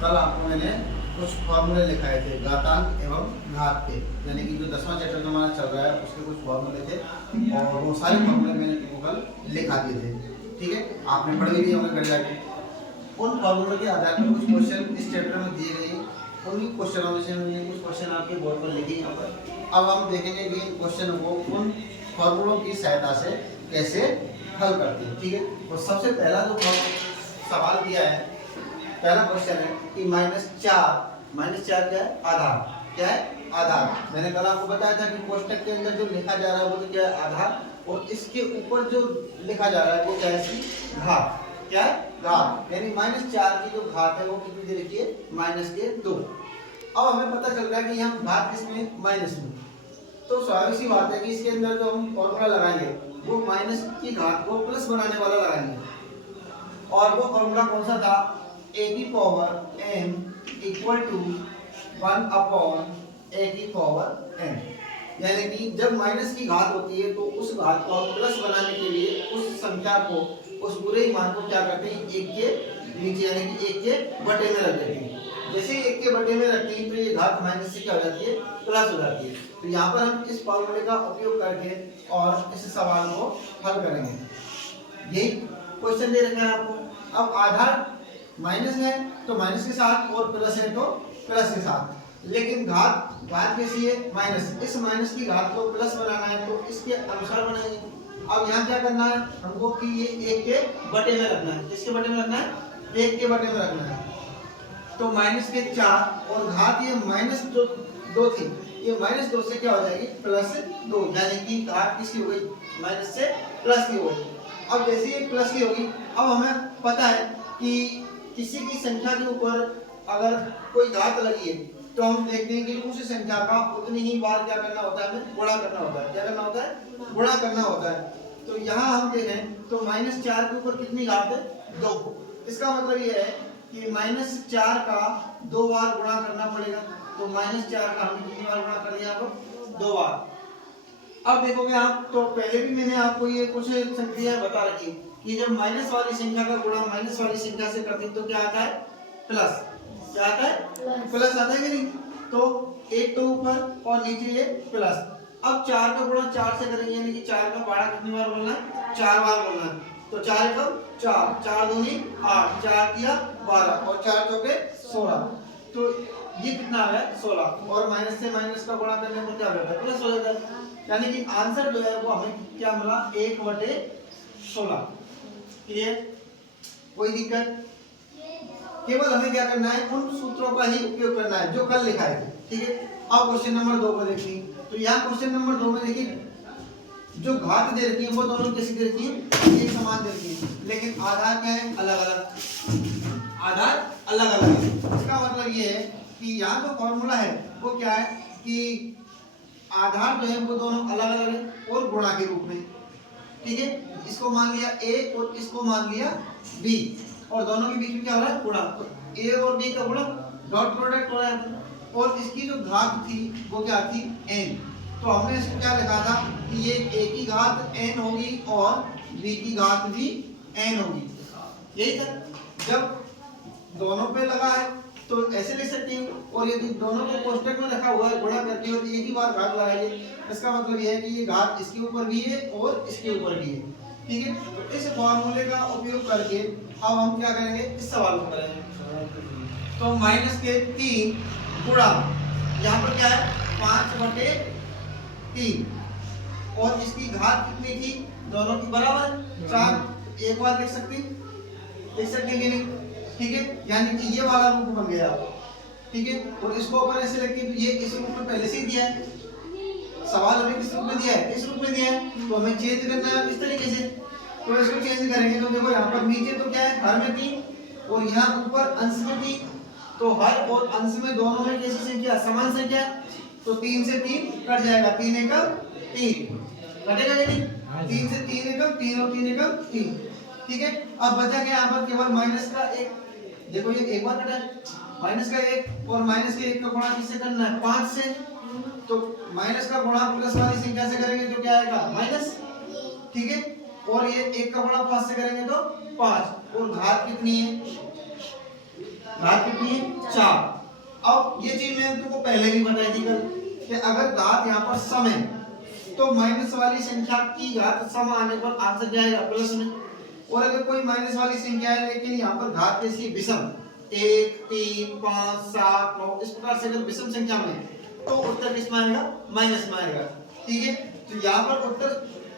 कल आपको मैंने कुछ फॉर्मूले लिखाए थे घातांक एवं घात के, यानी कि जो 10वां चैप्टर हमारा चल रहा है उसके कुछ फॉर्मूले थे और वो सारे फॉर्मूले मैंने तुमको कल लिखा दिए थे। ठीक है, आपने पढ़ भी दिए होंगे घर जाके। उन फॉर्मूले के आधार पर कुछ क्वेश्चन इस चैप्टर में दिए गए हैं, उन्हीं क्वेश्चनों में से मैंने कुछ क्वेश्चन आपके बोर्ड पर लिखे यहाँ पर। अब हम देखेंगे कि इन क्वेश्चनों को उन फॉर्मूलों की सहायता से कैसे हल करते हैं। ठीक है, तो सबसे पहला जो सवाल दिया है, पहला क्वेश्चन है कि -4 क्या है? आधार। क्या है? आधार। मैंने कल आपको बताया था कि कोष्टक के अंदर जो लिखा जा रहा है वो तो क्या है? आधार, और इसके ऊपर जो लिखा जा रहा है वो क्या है? इसकी घात। क्या है? घात। यानी -4 की जो घात है वो कितनी दे रखी है? -2। अब हमें पता चल रहा है कि हम घात किसमें? माइनस में। तो स्वाभाविक सी बात है कि इसके अंदर जो हम फॉर्मूला लगाएंगे वो माइनस की घात को प्लस बनाने वाला लगाएंगे, और वो फॉर्मूला कौन सा था? a की power m equal to 1 upon a की पावर n। यानी कि जब माइनस की घात होती है तो उस घात को हम प्लस बनाने के लिए उस संख्या को, उस पूरे ही मान को क्या करते हैं? 1 के नीचे यानी कि 1 के बटे में रख देते हैं। जैसे ही 1 के बटे में रखते हैं तो ये घात माइनस से क्या हो जाती है? प्लस हो जाती है। तो यहाँ पर हम इस फॉर्मूले का उपयोग करके और इस सवाल को हल करेंगे। यही क्वेश्चन दे रखा है आपको। अब आधार माइनस है तो माइनस के साथ, और प्लस है तो प्लस के साथ, लेकिन घात कैसी है? माइनस। इस माइनस की घात को प्लस बनाना है तो इसके अनुसार बनाएंगे। अब यहाँ क्या करना है हमको कि ये 1 के बटे में रखना है। किसके बटे में रखना है? 1 के बटे में रखना है। तो -4 और घात ये -2 थी, ये -2 से क्या हो जाएगी? +2, यानी कि घात किसकी हो गई? माइनस से प्लस की हो गई। अब जैसे ये प्लस की होगी, अब हमें पता है कि किसी की संख्या के ऊपर अगर कोई घात लगी है तो हम देखते हैं कि उस संख्या का उतनी ही बार क्या करना होता है? हमें गुणा करना होता है। क्या करना होता है? गुणा करना होता है। तो यहाँ हम देखें तो -4 के ऊपर कितनी घात है? 2। इसका मतलब ये है कि -4 का 2 बार गुणा करना पड़ेगा। तो -4 का हमने कितनी बार गुणा कर दिया? आपको 2 बार। अब देखोगे आप तो पहले भी मैंने आपको ये कुछ संख्या बता रखी कि जब माइनस वाली संख्या का गुणा माइनस वाली संख्या से करते हैं तो क्या आता है? प्लस। क्या आता है? प्लस आता है कि नहीं? तो 1 तो ऊपर और नीचे ये प्लस। अब 4 का गुणा 4 से करेंगे, यानी कि 4 का पहाड़ा कितनी बार बोलना है? 4 बार बोलना है। तो 4 एकम 4, 4 दूनी 8, 4 किया 12 और 4 चौके 16। तो ये कितना आ गया? 16। और माइनस से माइनस का गुणा करने पर क्या हो जाता है? प्लस हो जाता है। यानी कि आंसर जो है वो हमें क्या मिला? 1/16। क्लियर? कोई दिक्कत? केवल हमें क्या करना है? उन सूत्रों का ही उपयोग करना है जो कल लिखा है। ठीक है, अब क्वेश्चन नंबर 2 को देखिए। तो यहाँ क्वेश्चन नंबर 2 में देखिए जो घात दे रखी है वो दोनों कैसी दे रखी है? एक समान दे रखी है, लेकिन आधार क्या है? अलग अलग। आधार अलग अलग है। इसका मतलब ये है कि यहाँ जो फॉर्मूला है वो क्या है कि आधार जो है वो दोनों अलग अलग है और गुणा के रूप में। ठीक है, इसको मान लिया a और इसको मान लिया b, और दोनों के बीच में क्या हो रहा है? गुणा। तो a और b का गुणा, डॉट प्रोडक्ट हो रहा है। और इसकी जो घात थी वो क्या थी? n। तो हमने इसको क्या लिखा था कि ये a की घात n होगी और b की घात भी n होगी। यही था। जब दोनों पे लगा है तो ऐसे लिख सकते हैं, और यदि दोनों को कोष्टक में रखा हुआ है गुणा करके और एक ही बार घात लगाइए, इसका मतलब यह है कि ये घात इसके ऊपर भी है और इसके ऊपर भी है। ठीक है, तो इस फॉर्मूले का उपयोग करके अब हम क्या करेंगे? इस सवाल को करेंगे। तो -3 गुणा, यहाँ पर क्या है? 5/3, और इसकी घात कितनी थी? दोनों की बराबर 4। एक बार लिख सकते कि नहीं? ठीक है, यानी कि ये वाला रूप बन गया। ठीक है, और इसको ऊपर ऐसे रखिए तो ये इस रूप में पहले से ही दिया है। सवाल हमें किस रूप में दिया है? इस रूप में दिया है, तो हमें चेंज करना है इस तरीके से। तो इसको चेंज करेंगे तो देखो यहाँ पर नीचे तो क्या है? हर में 3, और यहाँ ऊपर अंश में 3। तो हर और अंश में दोनों में कैसी संख्या? समान संख्या। तो 3 से 3 कट जाएगा, 3 एकम 3 कटेगा कि नहीं? 3 से 3 एकम 3 और 3 एकम 3। ठीक है, अब बचा क्या यहाँ पर? केवल माइनस का 1। देखो ये एक बार कटा है, माइनस का 1 और माइनस के 1 का गुणा किससे करना है? 5 से। तो माइनस का गुणा प्लस वाली संख्या से करेंगे तो क्या आएगा? माइनस। ठीक है, और ये 1 का गुणा 5 से करेंगे तो 5। और घात कितनी है? घात कितनी है 4। अब ये चीज मैंने तुमको पहले भी बताई थी कल कि अगर घात यहाँ पर सम है तो माइनस वाली संख्या की घात सम आने पर आंसर क्या आएगा प्लस में, और अगर कोई माइनस वाली संख्या है लेकिन यहाँ पर घात कैसी है विषम 1 3 5 7 9 इस प्रकार से अगर विषम संख्या में तो उत्तर किस में आएगा माइनस में आएगा। ठीक है, तो यहाँ पर उत्तर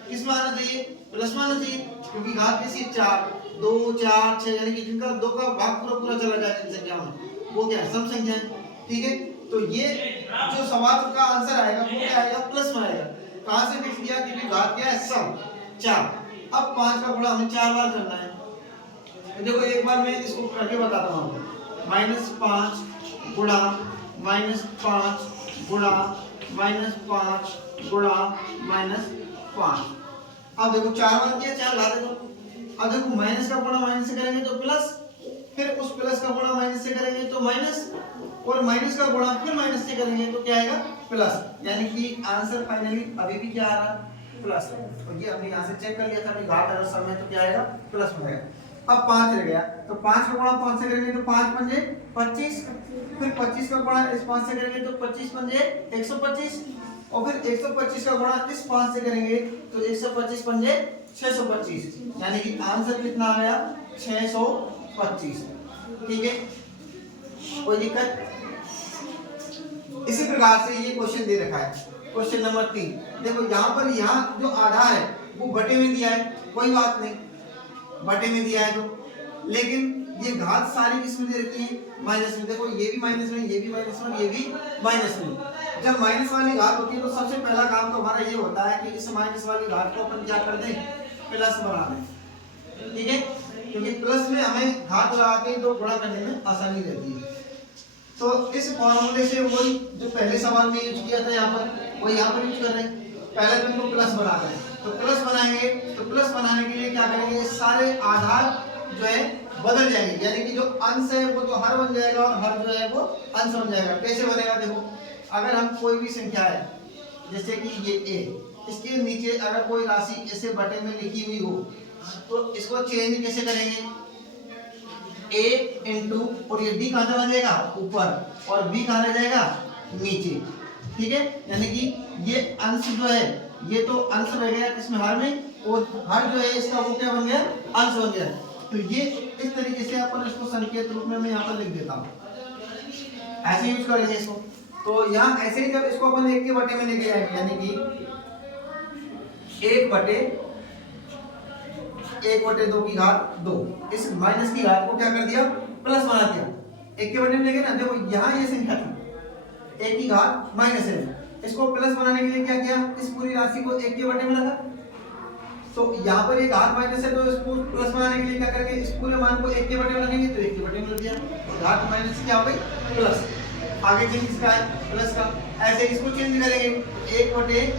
किस में आना चाहिए प्लस में आना चाहिए, क्योंकि घात कैसी 4 2 4 6 यानी कि जिनका 2 का भाग पूरा पूरा चला जाए जिन संख्या में वो क्या है सम संख्या है। ठीक है, तो ये जो सवाल का आंसर आएगा वो क्या आएगा प्लस में आएगा। कहां से फिक्स किया क्योंकि घात क्या है सम 4। अब 5 का गुणा हमें 4 बार करना है, तो देखो एक बार मैं इसको करके बताता हूं आपको। -5 गुणा -5 गुणा -5 गुणा -5। अब देखो 4 बार किया 4 ला दो। अब देखो माइनस का गुणा माइनस से करेंगे तो प्लस, फिर उस प्लस का गुणा माइनस से करेंगे तो माइनस, और माइनस का गुणा फिर माइनस से करेंगे तो क्या आएगा प्लस, यानी कि आंसर फाइनली अभी भी क्या आ रहा है प्लस। तो ये हमने यहाँ से चेक कर लिया था कि घात अगर सम है तो क्या आएगा प्लस में आएगा। अब 5 रह गया, तो 5 का गुणा 5 से करेंगे तो 5 पंजे 25, फिर 25 का गुणा इस 5 से करेंगे तो 25 पंजे 125, और फिर 125 का गुणा इस 5 से करेंगे तो 125 पंजे 625, यानी कि आंसर कितना आ गया 625। ठीक है, कोई दिक्कत। इसी प्रकार से ये क्वेश्चन दे रखा है क्वेश्चन नंबर 3। देखो यहाँ पर यहाँ जो आधार है वो बटे में दिया है, कोई बात नहीं बटे में दिया है तो, लेकिन ये घात सारी किसमें दे रखी है माइनस में। देखो ये भी माइनस में, ये भी माइनस में, ये भी माइनस में। जब माइनस वाली घात होती है तो सबसे पहला काम तो हमारा ये होता है कि इस माइनस वाली घात को अपन क्या कर दें प्लस बना दें। ठीक है, क्योंकि प्लस में हमें घात लगा के तो गुणा करने में आसानी रहती है। तो इस फॉर्मूले से वही जो पहले सवाल में यूज किया था यहाँ पर वही यहाँ पर यूज कर रहे हैं। पहले तो इनको प्लस बना रहे हैं, तो प्लस बनाएंगे तो प्लस बनाने के लिए क्या करेंगे सारे आधार जो है बदल जाएंगे, यानी कि जो अंश है वो तो हर बन जाएगा और हर जो है वो अंश बन जाएगा। कैसे बनेगा देखो, अगर हम कोई भी संख्या है जैसे कि ये a, इसके नीचे अगर कोई राशि ऐसे बटे में लिखी हुई हो तो इसको चेंज कैसे करेंगे a इंटू, और ये b कहाँ चला जाएगा ऊपर और b कहाँ रह जाएगा नीचे। ठीक है, यानी कि ये अंश जो है ये तो अंश रह गया इसमें हर में, और हर जो है इसका वो क्या बन गया अंश बन गया। तो ये इस तरीके से अपन इसको संकेत रूप में मैं यहाँ पर लिख देता हूँ, ऐसे यूज करेंगे इसको। तो यहाँ ऐसे ही जब इसको अपन 1 के बटे में लेके जाएंगे, यानी कि 1/2 की घात 2, इस माइनस की घात को क्या कर दिया प्लस बना दिया। 1 के बटे में लेंगे ना, देखो यहाँ ये संख्या थी 1 की घात माइनस है, इसको प्लस बनाने के लिए क्या किया इस पूरी राशि को 1 के बटे में रखा। तो यहाँ पर ये घात माइनस है तो इसको प्लस बनाने के लिए क्या करेंगे इस पूरे मान को 1 के बटे में रखेंगे, तो 1 के बटे में रख दिया, घात माइनस से क्या हो गई प्लस। आगे चेंज किसका है प्लस का, ऐसे इसको चेंज करेंगे 1/3,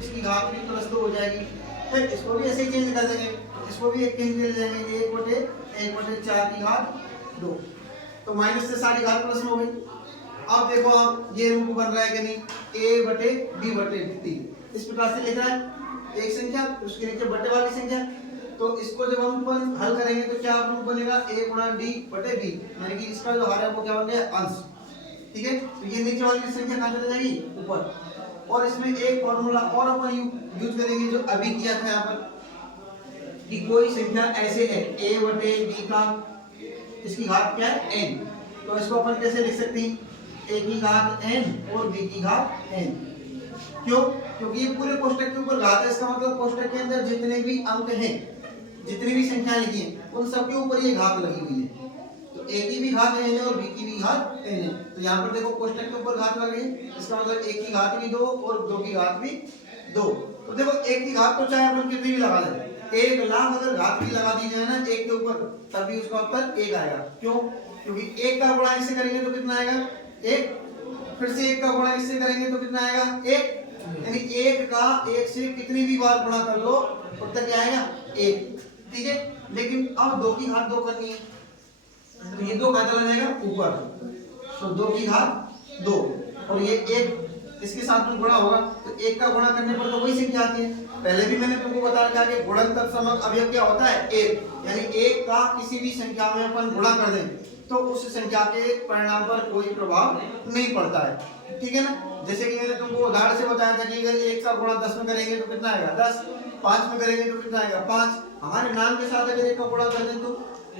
इसकी घात भी प्लस 2 हो जाएगी। फिर इसको भी ऐसे ही चेंज कर देंगे, इसको भी 1 के ले जाएंगे 1/4 की घात 2, तो माइनस से सारी घात प्लस में हो गई। अब देखो आप ये रूप बन रहा है कि नहीं a/b/3, इस प्रकार से लिख रहा है एक संख्या उसके नीचे बटे वाली संख्या। तो इसको जब हम अपन हल करेंगे तो क्या रूप बनेगा a गुणा d/b, यानी कि इसका जो हर है वो क्या बन गया अंश। ठीक है, तो ये नीचे वाली संख्या कहाँ चली जाएगी ऊपर, और इसमें एक फॉर्मूला और अपन यूज करेंगे जो अभी किया था यहाँ पर कि कोई संख्या ऐसे है a/b का इसकी घात क्या है n, तो इसको अपन कैसे लिख सकते हैं a की घात n और b की घात n। क्यों, क्योंकि ये पूरे कोष्टक के ऊपर घात है, इसका मतलब कोष्टक के अंदर जितने भी अंक हैं जितनी भी संख्या लिखी है उन सबके ऊपर ये घात लगी हुई है। तो a की भी घात n है और b की भी घात n है, तो यहाँ पर देखो कोष्टक के ऊपर घात लग रही है, इसका मतलब 1 की घात भी 2 और 2 की घात भी 2। तो देखो 1 की घात तो चाहे अपन कितनी भी लगा दें, 1 लाख अगर घात भी लगा दी जाए ना 1 के ऊपर तब भी उसका उत्तर 1 आएगा। क्यों, क्योंकि 1 का गुणा इससे करेंगे तो कितना आएगा 1, फिर से 1 का गुणा इससे करेंगे तो कितना आएगा 1, यानी 1 का 1 से कितनी भी बार गुणा कर लो उत्तर क्या आएगा 1। ठीक है, लेकिन अब 2 की घात 2 करनी है, तो ये 2 कहाँ चला जाएगा ऊपर, तो 2 की घात 2 और ये 1 इसके साथ में गुणा होगा तो 1 का गुणा करने पर तो वही संख्या आती है। पहले भी मैंने तुमको बता रखा है कि गुणनखंड समक अवयव क्या होता है 1, यानी 1 का किसी भी संख्या में अपन गुणा कर दें तो उस संख्या के परिणाम पर कोई प्रभाव नहीं पड़ता है, ठीक है ना। जैसे कि मैंने तुमको उदाहरण से बताया था कि अगर 1 का गुणा 10 में करेंगे तो कितना आएगा 10, 5 में करेंगे तो कितना आएगा 5। हमारे नाम के साथ अगर 1 का गुणा कर दें तो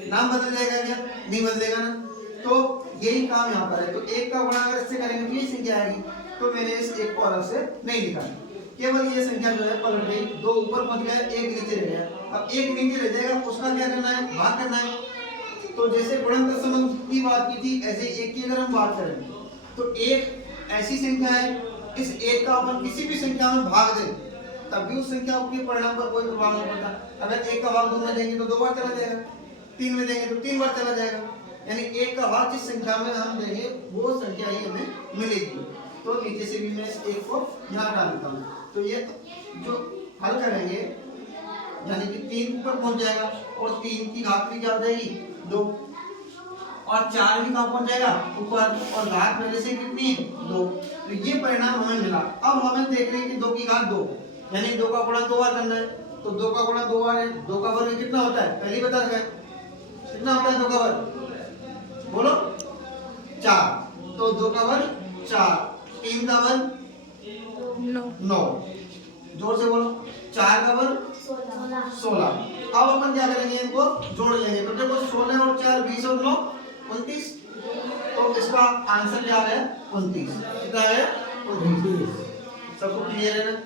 नाम बदल जाएगा क्या, नहीं बदलेगा ना। तो यही काम यहाँ पर है। तो 1 का गुणा अगर इससे करेंगे तो ये संख्या आएगी, तो मैंने इस 1 को अलग से नहीं लिखा, केवल ये संख्या जो है पलट गई, 2 ऊपर पहुंच गया, 1 नीचे रह गया। अब 1 नीचे रह जाएगा, उसका क्या करना है, भाग करना है। तो जैसे गुणनखंड समक की बात की थी, ऐसे 1 की अगर हम बात करें तो 1 ऐसी संख्या है, इस 1 का अपन किसी भी संख्या में भाग दें तब भी उस संख्या के परिणाम पर कोई प्रभाव नहीं पड़ता। अगर 1 का भाग 2 में देंगे तो 2 बार चला जाएगा, 3 में देंगे तो 3 बार चला जाएगा, यानी 1 का भाग जिस संख्या में हम देंगे वो संख्या ही हमें मिलेगी। तो नीचे से भी मैं इस 1 को यहाँ डाल देता हूँ। तो ये जो हल करेंगे यानी कि 3 ऊपर पहुंच जाएगा और 3 की घात भी क्या हो जाएगी 2, और 4 भी कहाँ पहुंच जाएगा ऊपर, और घात पहले से कितनी है 2। तो ये परिणाम हमें मिला। अब हमें देख रहे हैं कि 2 की घात 2, यानी 2 का गुणा 2 बार करना है। तो 2 का गुणा 2 बार है, 2 का वर्ग कितना होता है पहले बता रखा है, कितना होता है 2 का वर्ग बोलो 4। तो 2 का वर्ग 4, 3 का वर्ग 9, जोर से बोलो 4 का वर्ग 16। अब अपन क्या करेंगे, इनको जोड़ लेंगे। तो देखो 16 और 4 20 और 9 29। तो इसका आंसर क्या है 29। कितना है 29। सबको क्लियर है ना।